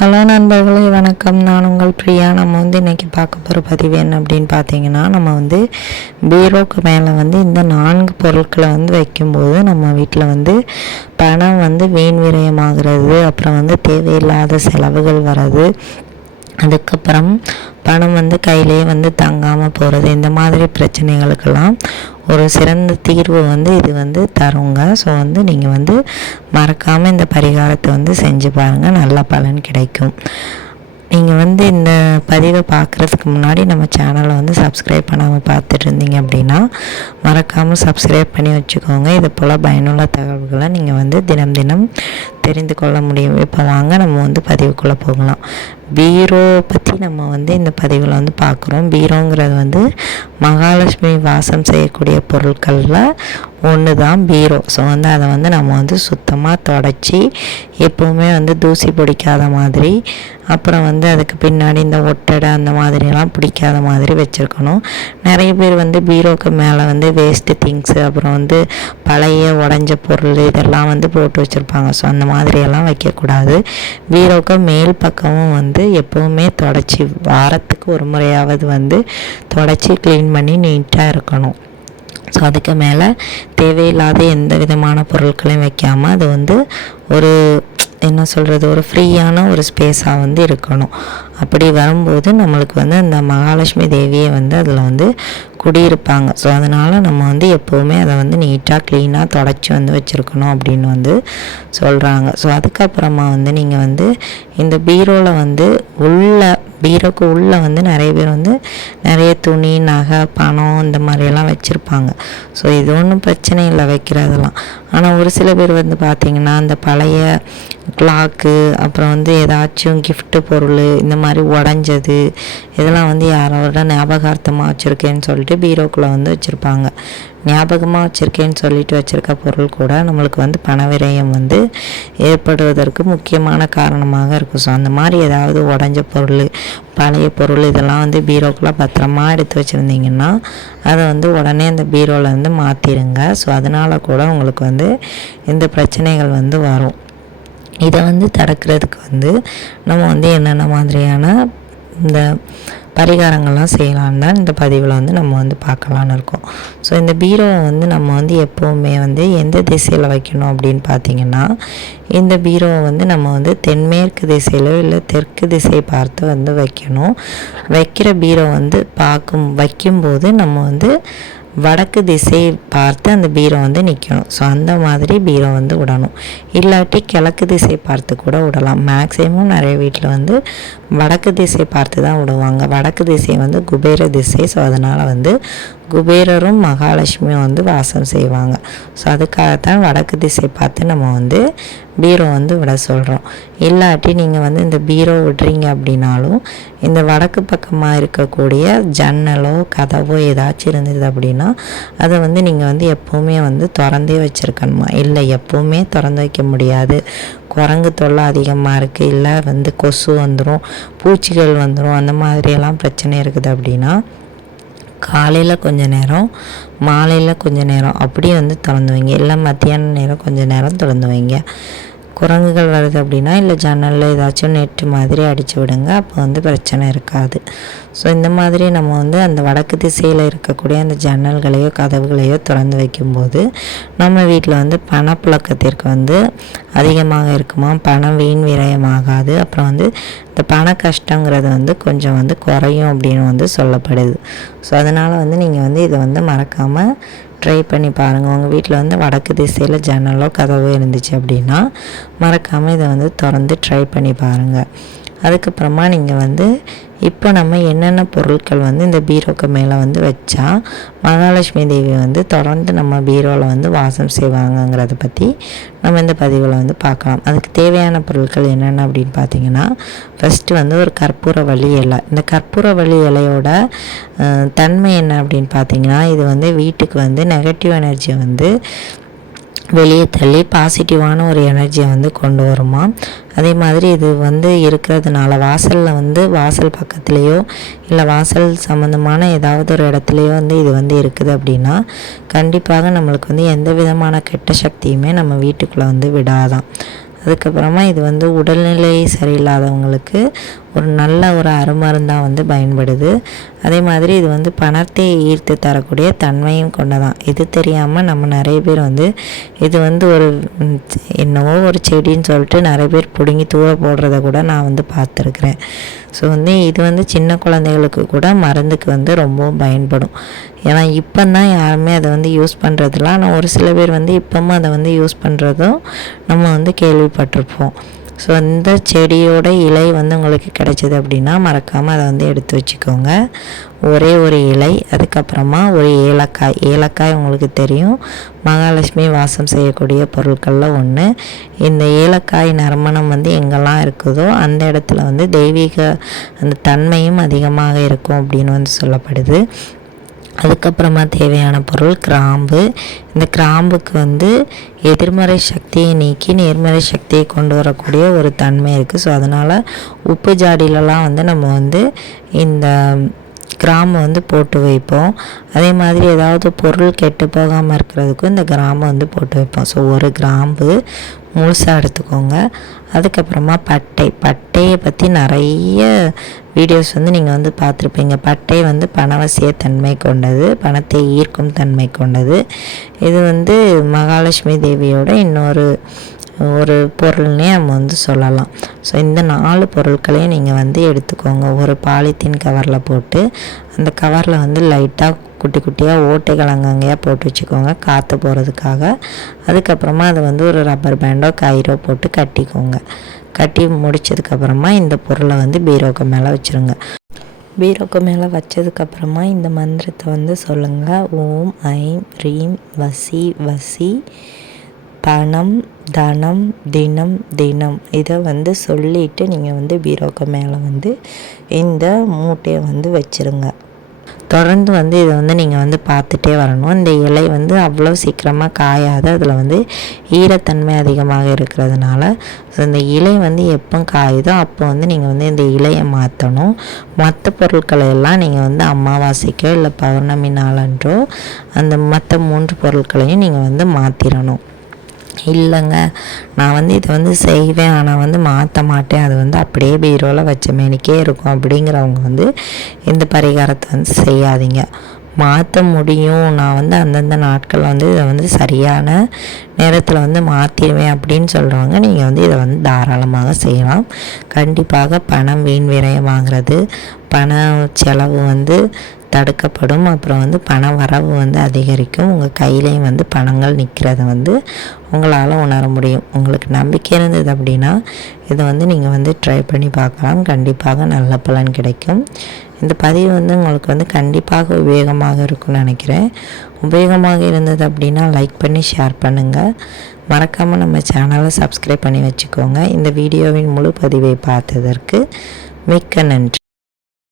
Hello நண்பர்களே, வணக்கம். நான் உங்கள் பிரியா. நம்ம இன்றைக்கி பார்க்க போகிற பதிவு என்ன அப்படின்னு பார்த்தீங்கன்னா, நம்ம பீரோக்கு மேலே இந்த 4 பொருட்களை வைக்கும்போது நம்ம வீட்டில் பணம் வீண் விரயமாகிறது, அப்புறம் தேவையில்லாத செலவுகள் வர்றது, அதுக்கப்புறம் பணம் கையிலே தங்காமல் போகிறது, இந்த மாதிரி பிரச்சனைகளுக்கெல்லாம் ஒரு சிறந்த தீர்வு இது தருங்க. ஸோ நீங்கள் மறக்காமல் இந்த பரிகாரத்தை செஞ்சு பாருங்கள், நல்ல பலன் கிடைக்கும். நீங்கள் இந்த பதிவை பார்க்குறதுக்கு முன்னாடி நம்ம சேனலை சப்ஸ்கிரைப் பண்ணாமல் பார்த்துட்டு இருந்தீங்க அப்படின்னா மறக்காமல் சப்ஸ்கிரைப் பண்ணி வச்சுக்கோங்க. இது போல் பயனுள்ள தகவல்களை நீங்கள் தினம் தினம் தெரிந்து கொள்ள முடியும். இப்போ வாங்க நம்ம பதிவுக்குள்ளே போகலாம். பீரோ பற்றி நம்ம இந்த பதிவில் பார்க்குறோம். பீரோங்கிறது மகாலட்சுமி வாசம் செய்யக்கூடிய பொருட்களில் ஒன்று தான் பீரோ. ஸோ அதை நம்ம சுத்தமாக தொடச்சி எப்போவுமே தூசி பிடிக்காத மாதிரி, அப்புறம் அதுக்கு பின்னாடி இந்த ஒட்டடை அந்த மாதிரிலாம் பிடிக்காத மாதிரி வச்சுருக்கணும். நிறைய பேர் பீரோக்கு மேலே வேஸ்ட்டு திங்ஸு, அப்புறம் பழைய உடஞ்ச பொருள் இதெல்லாம் போட்டு வச்சுருப்பாங்க. ஸோ அந்த மாதிரியெல்லாம் வைக்கக்கூடாது. பீரோக்கு மேல் பக்கமும் எப்போவுமே தொடச்சி வாரத்துக்கு ஒரு முறையாவது தொடச்சி க்ளீன் பண்ணி நீட்டாக இருக்கணும். ஸோ அதுக்கு மேலே தேவையில்லாத எந்த விதமான பொருட்களையும் வைக்காமல் அது ஒரு ஒரு ஃப்ரீயான ஒரு ஸ்பேஸாக இருக்கணும். அப்படி வரும்போது நம்மளுக்கு அந்த மகாலட்சுமி தேவியை அதில் குடியிருப்பாங்க. ஸோ அதனால் நம்ம எப்போவுமே அதை நீட்டாக க்ளீனாக தொடச்சி வச்சுருக்கணும் அப்படின்னு சொல்கிறாங்க. ஸோ அதுக்கப்புறமா நீங்கள் இந்த பீரோவில் பீரோக்கு உள்ளே நிறைய பேர் நிறைய துணி, நகை, பணம் இந்த மாதிரியெல்லாம் வச்சுருப்பாங்க. ஸோ இது ஒன்றும் பிரச்சனை இல்லை வைக்கிறதெல்லாம். ஆனால் ஒரு சில பேர் பார்த்திங்கன்னா அந்த பழைய கிளாக்கு, அப்புறம் ஏதாச்சும் கிஃப்ட்டு பொருள் இந்த மாதிரி உடஞ்சது இதெல்லாம் யாரோட ஞாபகார்த்தமாக வச்சுருக்கேன்னு சொல்லிட்டு பீரோக்குள்ளே வச்சுருப்பாங்க. ஞாபகமாக வச்சுருக்கேன்னு சொல்லிட்டு வச்சுருக்க பொருள் கூட நம்மளுக்கு பண விரயம் ஏற்படுவதற்கு முக்கியமான காரணமாக இருக்கும். ஸோ அந்த மாதிரி ஏதாவது உடஞ்ச பொருள், பழைய பொருள் இதெல்லாம் பீரோக்குள்ளே பத்திரமா எடுத்து வச்சுருந்தீங்கன்னா அதை உடனே அந்த பீரோவில் மாற்றிடுங்க. ஸோ அதனால் கூட உங்களுக்கு இந்த பிரச்சனைகள் வரும். இதை தடுக்கிறதுக்கு நம்ம என்னென்ன மாதிரியான இந்த பரிகாரங்கள்லாம் செய்யலான்னு தான் இந்த பதிவில் நம்ம பார்க்கலான்னு இருக்கோம். ஸோ இந்த பீரோவை நம்ம எப்போவுமே எந்த திசையில் வைக்கணும் அப்படின்னு பார்த்தீங்கன்னா, இந்த பீரோவை நம்ம தென்மேற்கு திசையிலோ இல்லை தெற்கு திசை பார்த்து வைக்கணும். வைக்கிற பீரோ வைக்கும்போது நம்ம வடக்கு திசை பார்த்து அந்த பீரோ நிற்கணும். ஸோ அந்த மாதிரி பீரோ விடணும். இல்லாட்டி கிழக்கு திசை பார்த்து கூட விடலாம். மேக்ஸிமம் நிறைய வீட்டில் வடக்கு திசை பார்த்து தான் விடுவாங்க. வடக்கு திசை குபேர திசை. ஸோ அதனால் குபேரரும் மகாலட்சுமியும் வாசம் செய்வாங்க. ஸோ அதுக்காகத்தான் வடக்கு திசை பார்த்து நம்ம பீரோ விட சொல்கிறோம். இல்லாட்டி நீங்கள் இந்த பீரோ விடுறீங்க அப்படின்னாலும் இந்த வடக்கு பக்கமாக இருக்கக்கூடிய ஜன்னலோ கதவோ ஏதாச்சும் இருந்தது அப்படின்னா அதை நீங்கள் எப்போவுமே திறந்தே வச்சுருக்கணுமா. இல்லை, எப்போவுமே திறந்து வைக்க முடியாது, குரங்கு தொல்லை அதிகமாக இருக்குது, இல்லை கொசு வந்துடும், பூச்சிகள் வந்துடும், அந்த மாதிரியெல்லாம் பிரச்சனை இருக்குது அப்படின்னா காலையில் கொஞ்சம் நேரம், மாலையில் கொஞ்சம் நேரம் அப்படியே திறந்து வைங்க. இல்லை மத்தியான நேரம் கொஞ்சம் நேரம் திறந்து வைங்க. குரங்குகள் வருது அப்படின்னா இல்லை ஜன்னலில் ஏதாச்சும் நெட்டு மாதிரி அடித்து விடுங்க. அப்போ பிரச்சனை இருக்காது. ஸோ இந்த மாதிரி நம்ம அந்த வடக்கு திசையில் இருக்கக்கூடிய அந்த ஜன்னல்களையோ கதவுகளையோ திறந்து வைக்கும்போது நம்ம வீட்டில் பணப்புழக்கத்திற்கு அதிகமாக இருக்குமா, பணம் வீண் விரயமாகாது. அப்புறம் இந்த பண கஷ்டங்கிறது கொஞ்சம் குறையும் அப்படின்னு சொல்லப்படுது. ஸோ அதனால் நீங்கள் இதை மறக்காமல் ட்ரை பண்ணி பாருங்கள். உங்கள் வீட்டில் வடக்கு திசையில் ஜன்னலோ கதவோ இருந்துச்சு அப்படின்னா மறக்காமல் இதை திறந்து ட்ரை பண்ணி பாருங்கள். அதுக்கப்புறமா நீங்கள் இப்போ நம்ம என்னென்ன பொருட்கள் இந்த பீரோக்கு மேலே வச்சா மகாலட்சுமி தேவி தொடர்ந்து நம்ம பீரோவில் வாசம் செய்வாங்கங்கிறத பற்றி நம்ம இந்த பதிவில் பார்க்கலாம். அதுக்கு தேவையான பொருட்கள் என்னென்ன அப்படின்னு பார்த்தீங்கன்னா, ஃபஸ்ட்டு ஒரு கற்பூரவள்ளி இலை. இந்த கற்பூரவள்ளி இலையோட தன்மை என்ன அப்படின்னு பார்த்தீங்கன்னா, இது வீட்டுக்கு நெகட்டிவ் எனர்ஜியை வெளியே தள்ளி பாசிட்டிவான ஒரு எனர்ஜியை கொண்டு வருமா. அதே மாதிரி இது இருக்கிறதுனால வாசலில் வாசல் பக்கத்துலேயோ இல்லை வாசல் சம்மந்தமான ஏதாவது ஒரு இடத்துலையோ இது இருக்குது அப்படின்னா கண்டிப்பாக நம்மளுக்கு எந்த விதமான கெட்ட சக்தியுமே நம்ம வீட்டுக்குள்ளே விடாதான். அதுக்கப்புறமா இது வந்து உடல்நிலை சரியில்லாதவங்களுக்கு ஒரு நல்ல ஒரு அருமருந்தாக வந்து பயன்படுது. அதே மாதிரி இது வந்து பணத்தை ஈர்த்து தரக்கூடிய தன்மையும் கொண்டதான். இது தெரியாமல் நம்ம நிறைய பேர் வந்து இது வந்து ஒரு என்னவோ ஒரு செடின்னு சொல்லிட்டு நிறைய பேர் பிடுங்கி தூர போடுறத கூட நான் வந்து பார்த்துருக்குறேன். ஸோ வந்து இது வந்து சின்ன குழந்தைகளுக்கு கூட மருந்துக்கு வந்து ரொம்பவும் பயன்படும். ஏன்னா இப்போ தான் யாருமே அதை வந்து யூஸ் பண்ணுறதில்ல. ஆனால் ஒரு சில பேர் வந்து இப்போவும் அதை வந்து யூஸ் பண்ணுறதும் நம்ம வந்து கேள்விப்பட்டிருப்போம். ஸோ இந்த செடியோட இலை வந்து உங்களுக்கு கிடைச்சிது அப்படின்னா மறக்காமல் அதை வந்து எடுத்து வச்சுக்கோங்க. ஒரே ஒரு இலை, அதுக்கப்புறமா ஒரு ஏலக்காய் உங்களுக்கு தெரியும், மகாலட்சுமி வாசம் செய்யக்கூடிய பொருட்களில் ஒன்று. இந்த ஏலக்காய் நறுமணம் வந்து எங்கெல்லாம் இருக்குதோ அந்த இடத்துல வந்து தெய்வீக அந்த தன்மையும் அதிகமாக இருக்கும் அப்படின்னு வந்து சொல்லப்படுது. அதுக்கப்புறமா தேவையான பொருள் கிராம்பு. இந்த கிராம்புக்கு வந்து எதிர்மறை சக்தியை நீக்கி நேர்மறை சக்தியை கொண்டு வரக்கூடிய ஒரு தன்மை இருக்குது. ஸோ அதனால் உப்பு ஜாடிலலாம் வந்து நம்ம வந்து இந்த கிராம்பை வந்து போட்டு வைப்போம். அதே மாதிரி ஏதாவது பொருள் கெட்டு போகாமல் இருக்கிறதுக்கும் இந்த கிராம்பை வந்து போட்டு வைப்போம். ஸோ ஒரு கிராம்பு முழுசாக எடுத்துக்கோங்க. அதுக்கப்புறமா பட்டையை பற்றி நிறைய வீடியோஸ் வந்து நீங்கள் வந்து பார்த்துருப்பீங்க. பட்டை வந்து பணவசிய தன்மை கொண்டது, பணத்தை ஈர்க்கும் தன்மை கொண்டது. இது வந்து மகாலட்சுமி தேவியோட இன்னொரு பொருள்னே நம்ம வந்து சொல்லலாம். ஸோ இந்த 4 பொருட்களையும் நீங்கள் வந்து எடுத்துக்கோங்க. ஒரு பாலித்தீன் கவரில் போட்டு அந்த கவரில் வந்து லைட்டாக குட்டி குட்டியாக ஓட்டைகள் அங்கங்கேயாக போட்டு வச்சுக்கோங்க காற்று போகிறதுக்காக. அதுக்கப்புறமா அதை வந்து ஒரு ரப்பர் பேண்டோ கயிறோ போட்டு கட்டிக்கோங்க. கட்டி முடித்ததுக்கப்புறமா இந்த பொருளை வந்து பீரோக்கு மேலே வச்சுருங்க. பீரோக்கு மேலே வச்சதுக்கப்புறமா இந்த மந்திரத்தை வந்து சொல்லுங்கள். ஓம் ஐம் ரீம் வசி வசி பணம் தனம் தினம் தினம். இதை வந்து சொல்லிவிட்டு நீங்கள் வந்து பீரோக்கு மேலே வந்து இந்த மூட்டையை வந்து வச்சுருங்க. தொடர்ந்து வந்து இதை வந்து நீங்கள் வந்து பார்த்துட்டே வரணும். இந்த இலை வந்து அவ்வளோ சீக்கிரமாக காயாது, அதில் வந்து ஈரத்தன்மை அதிகமாக இருக்கிறதுனால. ஸோ இந்த இலை வந்து எப்போ காயுதோ அப்போ வந்து நீங்கள் வந்து இந்த இலையை மாற்றணும். மற்ற பொருட்களை எல்லாம் நீங்கள் வந்து அமாவாசைக்கோ இல்லை பௌர்ணமி நாளன்றோ அந்த மற்ற 3 பொருட்களையும் நீங்கள் வந்து மாற்றிடணும். இல்லைங்க நான் வந்து இதை வந்து செய்வேன் ஆனால் வந்து மாற்ற மாட்டேன், அது வந்து அப்படியே பீரோவில் வச்ச மேனிக்கே இருக்கும் அப்படிங்கிறவங்க வந்து இந்த பரிகாரத்தை வந்து செய்யாதீங்க. மாற்ற முடியும், நான் வந்து அந்தந்த நாட்களில் வந்து இதை வந்து சரியான நேரத்தில் வந்து மாற்றிடுவேன் அப்படின்னு சொல்கிறவங்க நீங்கள் வந்து இதை வந்து தாராளமாக செய்யலாம். கண்டிப்பாக பணம் வீண் விரயமாகிறது, பண செலவு வந்து தடுக்கப்படும். அப்புறம் வந்து பண வரவு வந்து அதிகரிக்கும். உங்கள் கையிலையும் வந்து பணங்கள் நிற்கிறத வந்து உங்களால் உணர முடியும். உங்களுக்கு நம்பிக்கை இருந்தது அப்படின்னா இதை வந்து நீங்கள் வந்து ட்ரை பண்ணி பார்க்கலாம். கண்டிப்பாக நல்ல பலன் கிடைக்கும். இந்த பதிவு வந்து உங்களுக்கு வந்து கண்டிப்பாக உபயோகமாக இருக்கும்னு நினைக்கிறேன். உபயோகமாக இருந்தது அப்படின்னா லைக் பண்ணி ஷேர் பண்ணுங்கள். மறக்காமல் நம்ம சேனலை சப்ஸ்கிரைப் பண்ணி வச்சுக்கோங்க. இந்த வீடியோவின் முழு பதிவை பார்த்ததற்கு மிக்க நன்றி.